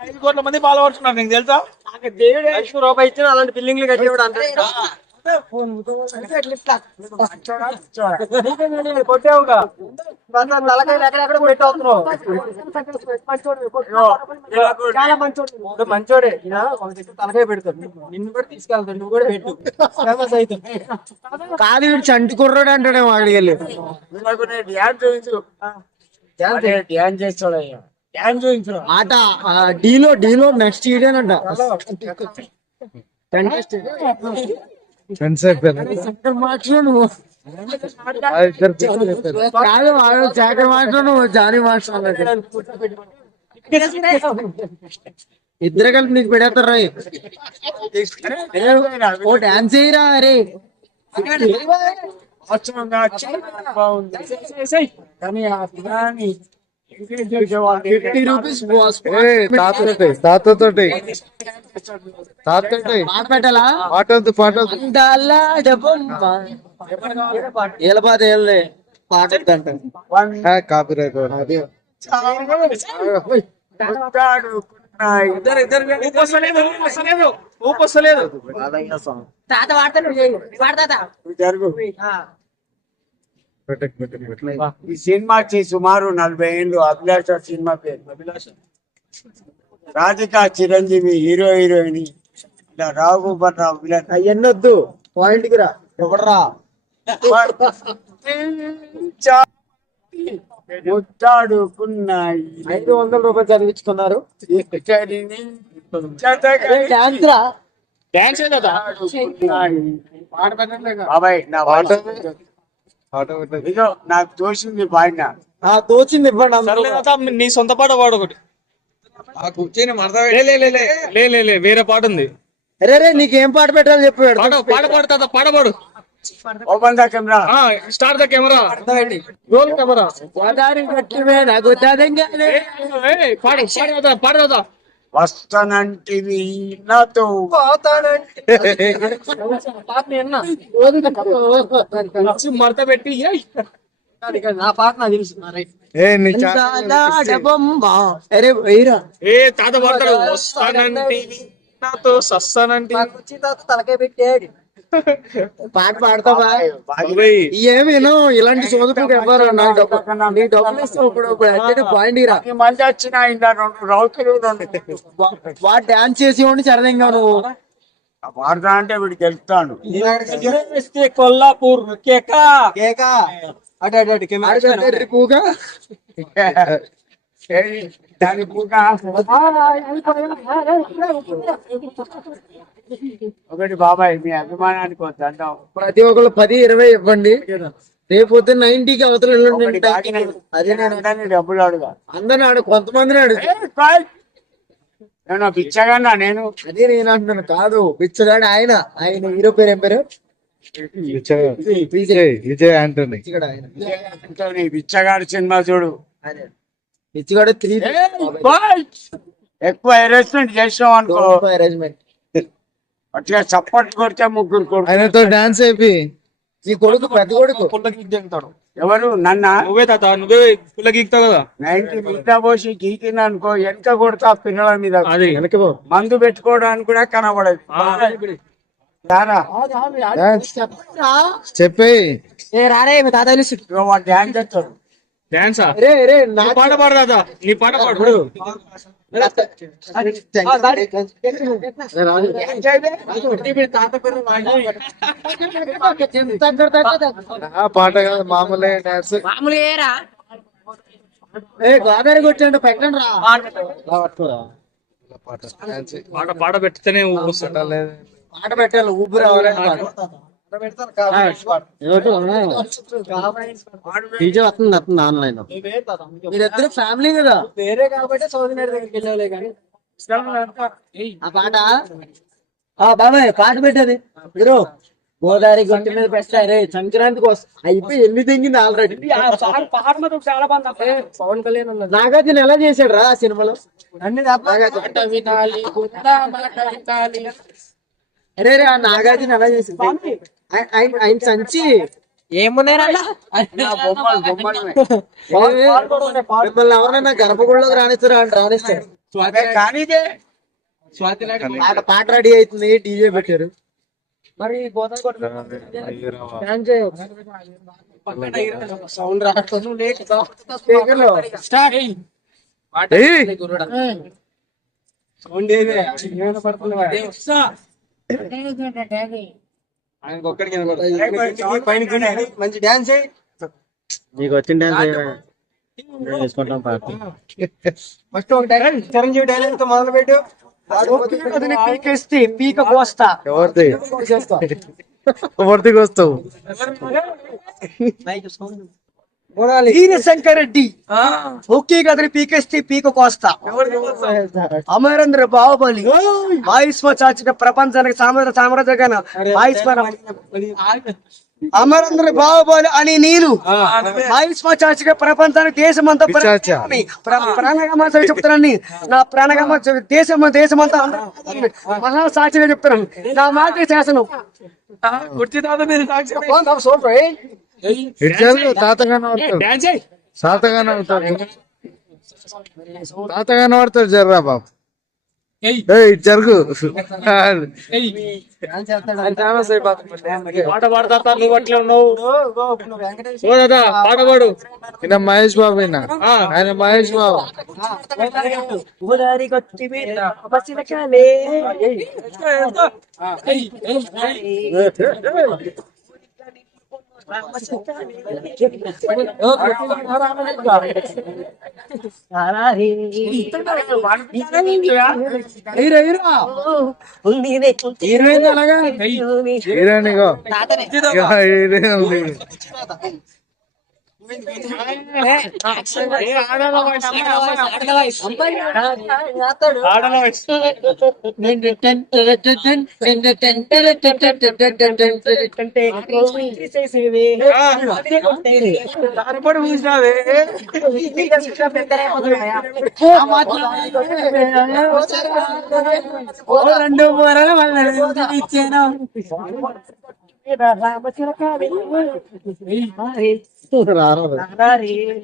5 కోట్ల మంది ఫాలోవర్స్ నీకు తెలుసా? దేవుడు 5 రూపాయలు ఇచ్చిన అలాంటి బిల్డింగ్లు కట్టేవాడు అంతే. కొట్టేవుగా తలకాయలు ఎక్కడెక్కడ పెట్టవుతున్నావు. చాలా మంచోడు, మంచోడే. తలకాయ పెడతాడు, నిన్ను కూడా తీసుకెళ్తాడు, నువ్వు కూడా పెట్టు. ఫేమస్ అవుతావు. కాదు వీడు చంటి కుర్రాడు అంటాడే వాడికి వెళ్ళి డ్యాన్స్ చూపించు. డ్యాన్స్ చేస్తాడు. డ్యాన్స్ చూపించు. ఆట డీలో నెక్స్ట్ ఇడేనంట. మార్క్స్ నువ్వు కాదు చాకర్ మార్క్స్ నువ్వు జానీ మార్క్స్ ఇద్దరు కలిపి నీకు పెడతారా? ఓ డాన్స్ చేయరా. అరే బాగుంది. 50 రూపీస్ తాతతోటి పాట పెట్టాలా? పాటొద్దు ఏలపాత ఏళ్ళే పాట వద్దంట. Copyright. ఊపొస్తలేదు. తాత వాడతా. ఈ సినిమాకి సుమారు 40 ఏళ్ళు. అభిలాష సినిమా పేరు. Radhika, Chiranjeevi hero heroine. ఇలా రాఘోబర్ రావు విలన్. ఎన్నొద్దు పాయింట్ కి రా. ఎవడరా ముట్టాడుకున్నాయి. 500 రూపాయలు చదివించుకున్నారు. డాన్స్ రా. డాన్స్ బాబాయ్ నా ఇదో నాకు తోచింది పాడిన. తోచింది ఇవ్వండి. నీ సొంత పాట పాడు ఒకటి. వేరే పాట ఉంది. అరే నీకేం పాట పెట్టాలి చెప్పు. పాడపాడు. Open the camera. Start the camera. Roll camera. పాడు. వస్తానంటివి నాతో మడత పెట్టి నా పాట నాకు తెలుసు. తాత పాడతాడు. వస్తానంటివి నాతో సస్తానంటి తలకాయ పెట్టాడు. పాట పాడతావా? ఏమేనో ఇలాంటి సోదరులకు ఎవ్వరు నీ డబ్బులు ఇస్తావు. ఇప్పుడు పాయింట్ రా. మళ్ళీ వచ్చిన 2 రౌతులు 2 వాడు డాన్స్ చేసి ఉండి సరదంగా నువ్వు వాడతా అంటే వీడికి వెళ్తాను. కొల్లాపూర్ కేకా పూగా దాని ఒకటి బాబాయ్ మీ అభిమానానికి వద్దాం. ప్రతి ఒక్కరు 10-20 ఇవ్వండి. రేపు 90కి అవతల అదే డబ్బులు అడుగా. అందరిని ఆడు కొంతమందిని అడుగు. నేను పిచ్చగానా? నేను అదే నేను అంటున్నాను. కాదు పిచ్చగాడు ఆయన హీరో పేరు ఏం పేరు? విజయ్ ఆంటోనీ. పిచ్చగాడు సినిమా చూడు. పిచ్చగాడు 3 ఎక్కువ అరేంజ్మెంట్ చేసాం అనుకో. అరేంజ్మెంట్ అట్లా చప్పట్లు కొడితే 3 కొడుకు ఆయనతో డాన్స్ అయిపోయి నీ కొడుకు పెద్ద కొడుకు పుల్లగీక్తాడు. ఎవరు నన్న? నువ్వే తాత, నువ్వే పుల్ల గీక్తావు కదా. 90 మీద పోసి గీకిన అనుకో వెనక కొడతా పిల్లల మీద. అది మందు పెట్టుకోవడానికి కూడా కనబడదు. చెప్పే రారే తాత తెలుసు. డ్యాన్స్ చేస్తాడు. డాన్సా? నా పాట పాడు తాత. నీ పాట పాడు. పాట కాదు మామూలే డాన్స్. గోదావరి కొట్టండి పెట్టండి రా. పాట పెట్టితేనే పాట పెట్టాలి. ఊపి రావాలి. వస్తుంది ఆన్లైన్. మీరిద్దరు ఫ్యామిలీ కదా వేరే కాబట్టి సౌదీ దగ్గరికి వెళ్ళాలి. కానీ ఆ పాట బాబాయ్ పాట పెట్టది మీరు గోదావరి గొంతు మీద పెడతారే సంక్రాంతికి వస్తా అయిపోయి ఎన్ని తెంగింది ఆల్రెడీ. చాలా బాగుంది. పవన్ కళ్యాణ్ నాగార్జున ఎలా చేశాడు రా సినిమాలో అన్ని. అరే రే ఆ నాగార్జున ఎలా చేసింది? ఆయన సంచి ఏమున్నాయి మిమ్మల్ని ఎవరైనా గర్భగుడిలోకి రాణిస్తారా? రాణిస్తారు. పాట రెడీ అవుతుంది, డీజే పెట్టారు. మరి సౌండ్ మంచి డాన్స్ నీకు వచ్చిన డాన్స్ వేసుకుంటాం. ఫస్ట్ ఒక డైలాగ్, చిరంజీవి డైలాగ్ తో మొదలు పెట్టు. పీకేస్తే పీక కోస్తా. ఎవరిది వస్తావు? శంకర్ రెడ్డి ఒకే కదని పీకేస్తే పీక కోస్తా. అమరేంద్ర బాహుబలి వాయుస్వ చాచిన ప్రపంచానికి సామ్రాజ్యగాన అమరేంద్ర బాహుబలి అని నేను వాయుస్వ చాచిన ప్రపంచానికి దేశమంతా ప్రాణగమ చెప్తున్నాను. నా ప్రాణగమ దేశమంతా మహా సాక్షిగా చెప్తున్నాను. నా మాట శాసనం. తాతగానే పడతాడు జర్రా బాబు. జరుగు పాట పాడతా నువ్వు అట్లా ఉన్నావు. ఓ దాదా పాట పాడు. ఈయన మహేష్ బాబు, ఆయన మహేష్ బాబు.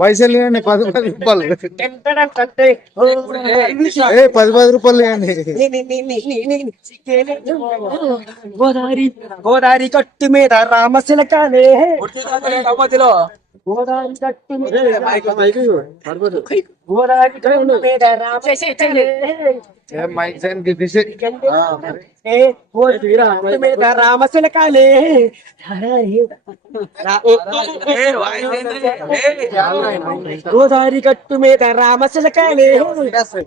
పైసలు ఇవ్వండి, 10 రూపాయలు. 10 రూపాయలు ఇవ్వండి. గోదావరి కట్టు మీద రామశిలకాలే. గోదావరి కట్టు మీద రామశిలకాలే. గోదావరి కట్టు మీద రామశిలకాలే. గోదావరి కట్టు మీద రామశిలకాలే.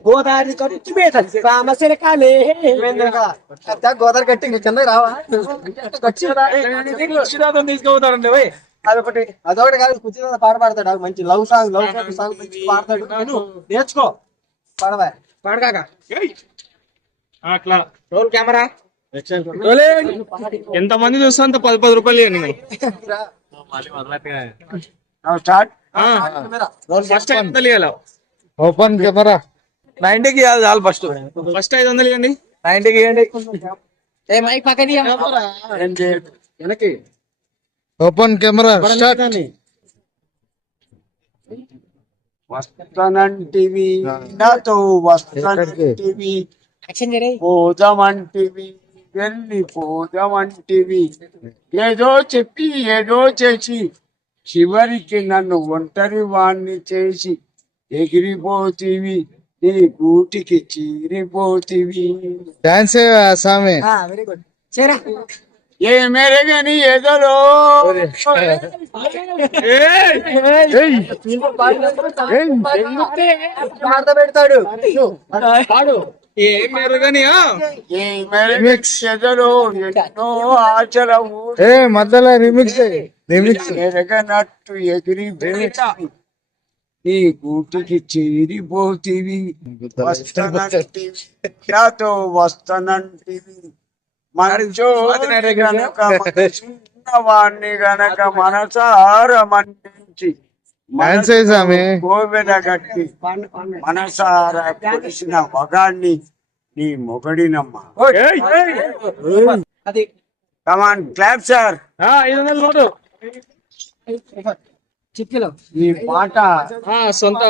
గోదావరి కట్టి కింద రావా తీసుకుపోతారండి. అదొకటి కాదు. కుర్చీలో పాట పాడతాడు, మంచి లవ్ సాంగ్ మంచి పాడతాడు. నేర్చుకో, పాడవా పాడగాక. అట్లా రోల్ కెమెరా. ఎంత మంది చూస్తా అంత 10 రూపాయలు ఇవ్వండి. ఫస్ట్ 500 ఇవ్వాలి. Open camera. 90కి ఇవ్వాలి చాలు. ఫస్ట్ 500 ఇవ్వండి. 90కి ఇవ్వండి. వెనక్కి ఓపెన్ కెమెరా. వస్తానంటివి నాతో, వస్తానంటివి పోదామంటివి, వెళ్ళిపోదామంటివి. ఏదో చెప్పి ఏదో చేసి చివరికి నన్ను ఒంటరి వాణ్ణి చేసి ఎగిరిపోతీవి, నీ గూటికి చీరిపోతీవి. డాన్స్ సామె. Very good. ఏ మెరగని ఎదలో పెడతాడు. ఏం మెరుగని ఎదలో ఎన్నో ఆచరము మధ్యలో రిమిక్స్ ఎరగనట్టు ఎగిరిపోతీవి, నీ గూటికి చేరిపోతీవి. వస్తానంటివి నాతో, వస్తానంటివి చిన్నవాణ్ణి గనక మనసార మన్నించి గోవెల గట్టి మనసార కొలిసిన మగాన్ని నీ మొగడినమ్మ. అది కమాన్ క్లాప్ సార్. 500 నోటు. చిక్కిలో ఈ పాట సొంత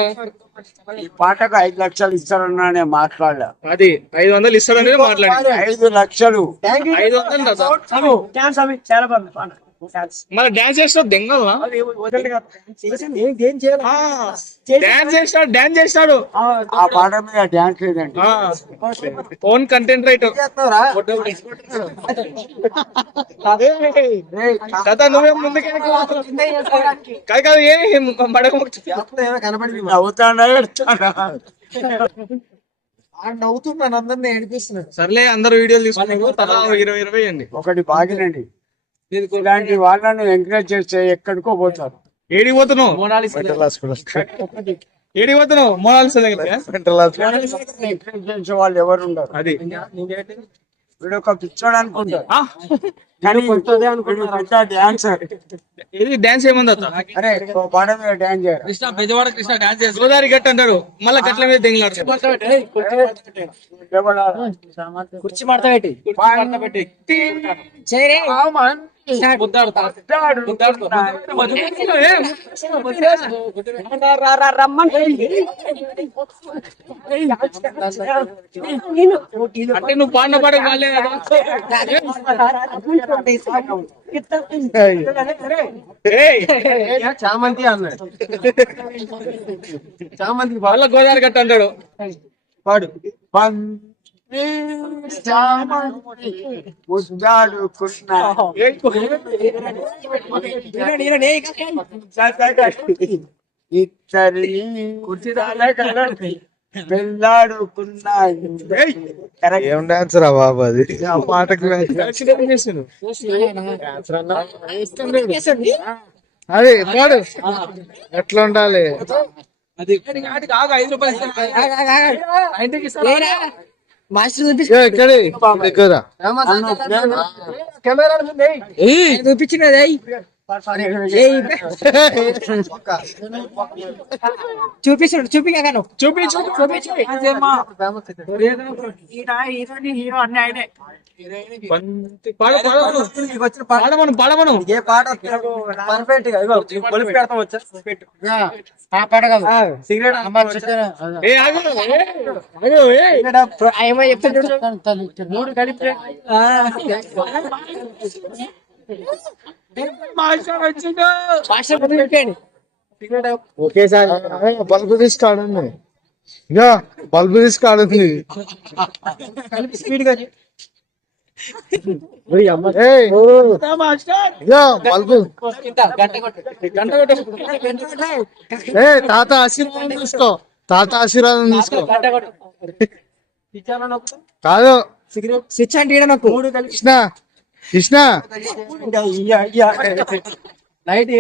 ఈ పాటకు 5 లక్షలు ఇస్తారన్నా నేను మాట్లాడలే. అది 500 ఇస్తాడని మాట్లాడి 5 లక్షలు 500 చాలా బాగుంది పాట. మళ్ళీ డాన్స్ చేస్తాడు దెంగల్నా ఏం చేయాలి డాన్స్ చేస్తాడు ఆ పాట మీద డాన్స్ లేదండి. ఓన్ కంటెంట్ రైటర్ కదా నువ్వే ముందుకే కాదు కాదు ఏ మడక కనపడింది అవుతాడా ఎడతాడా? నవ్వుతున్నాను, అందరినీ ఏడిపిస్తున్నాడు. సర్లే అందరు వీడియోలు తీసుకున్నారు తలా 20 అండి ఒకటి బాగినండి, ఇలాంటి వాళ్ళను ఎంకరేజ్ చేస్తే ఎక్కడికో పోతారు. ఏడికి పోతున్నావు ఏడికి పోతున్నావు మోనాలిసా దగ్గర ఎంకరేజ్ చేసే వాళ్ళు ఎవరు ఉండరు. అది వీడు ఒక పిచ్చోడు అనుకుంటారు, ఆ, కానీ వీడు పెద్ద డాన్సర్. ఇది డాన్స్ ఏముంది అత్త అరే ఓ పాట మీద డాన్స్ చేయరు. కృష్ణ బెజవాడ కృష్ణ డాన్స్ చేసి గోదావరి గట్టు అంటాడు మళ్ళీ గట్ల మీద దెంగలాడు కుర్చీ మడత పెట్టి అంటే నువ్వు పాడిన పాట కాలేదు చామంతి అన్నాడు. చామంతి మళ్ళీ గోదావరి గట్టు అంటాడు పాడు. ఏం డాన్స్ రా బాబు అది ఆ పాటకు అది పాడు ఎట్లా ఉండాలి ఇక్కడ దగ్గర కెమెరా చూపించినది చూపిస్తాడు చూపించాను హీరో అన్ని ఆయనే. పాడమను ఏ పాట పర్ఫెక్ట్ గా ఇగో కొలిపి పెడతాం వచ్చా పెట్టు. ఆ పాట కాదు సిగరెట్ ఏ ఆగు ఏమో చెప్తాడు మూడు కలిపి ఒకేసారి బల్బు తీసుకాడుంది ఇక బల్బు తీసుకాడుంది కలిపి స్పీడ్ గా బల్బు గంట ఏ తాత ఆశీర్వాదం తీసుకో తాత ఆశీర్వాదం తీసుకో కాదు సిగరెట్ స్విచ్ అంటే నాకు మూడు కలిపి కృష్ణ కృష్ణ లైట్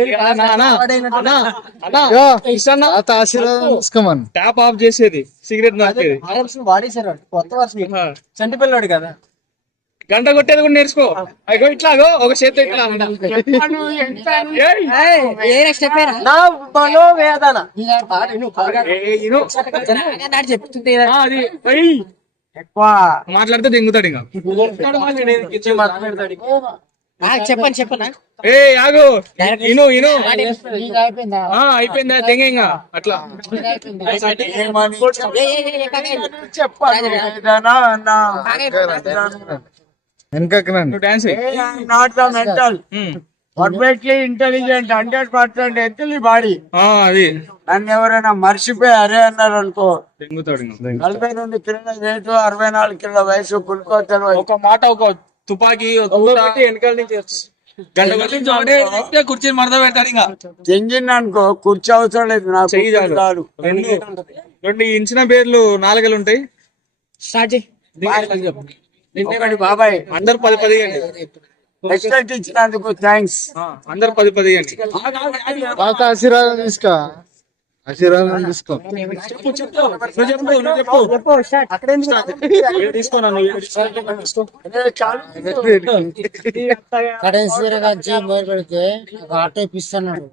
తాత ఆశీర్వాదం తీసుకోమని ట్యాప్ ఆఫ్ చేసేది సిగరెట్ నాకేది వాడేసారు కొత్త వర్షం చంటి పిల్లవాడు కదా. గంట కొట్టేది కూడా నేర్చుకో అగో ఇట్లాగో ఒక చేతి ఇట్లా నా మనోవేదన చెప్తుంది అది ఏయ్. ఎక్కువ మాట్లాడితే దింగుతాడు ఇంకా చెప్పనా ఏ ఆగు ఇను ఇను అయిపోయిందా దెంగ ఇంకా అట్లా చెప్పాలి ఏదైనా నా వెనకనండి dance not the mental perfectly intelligent 100% ఎత్తులి బాడీ. అది నన్ను ఎవరైనా మర్చిపోయి అరే అన్నారు అనుకో, దింగుతాడు ఇంకా 42 కిలోల వెయిట్ 64 కిలోల వయసు పుట్టుకోవచ్చు. ఒక మాట ఒక తుపాకీ వెనకాల నుంచి గంట కొట్టి కుర్చీని మడత పెడతాడు ఇంకా చెంగింది అనుకో కుర్చీ అవసరం లేదు, నాకు చెయ్యి చాలు. చాలు. రెండు ఇంచిన పేర్లు 4 ఉంటాయి. ఒకటి బాబాయ్ అందరు 10 అండి ఎక్స్ట్రాక్ట్ ఇచ్చినందుకు థ్యాంక్స్. అందరు 10 అండి తాత ఆశీర్వాదం తీసుకో ఆశీర్వాదం తీసుకో కరెన్సీ మొదలు పెడితే ఆటో ఇప్పిస్తున్నాడు.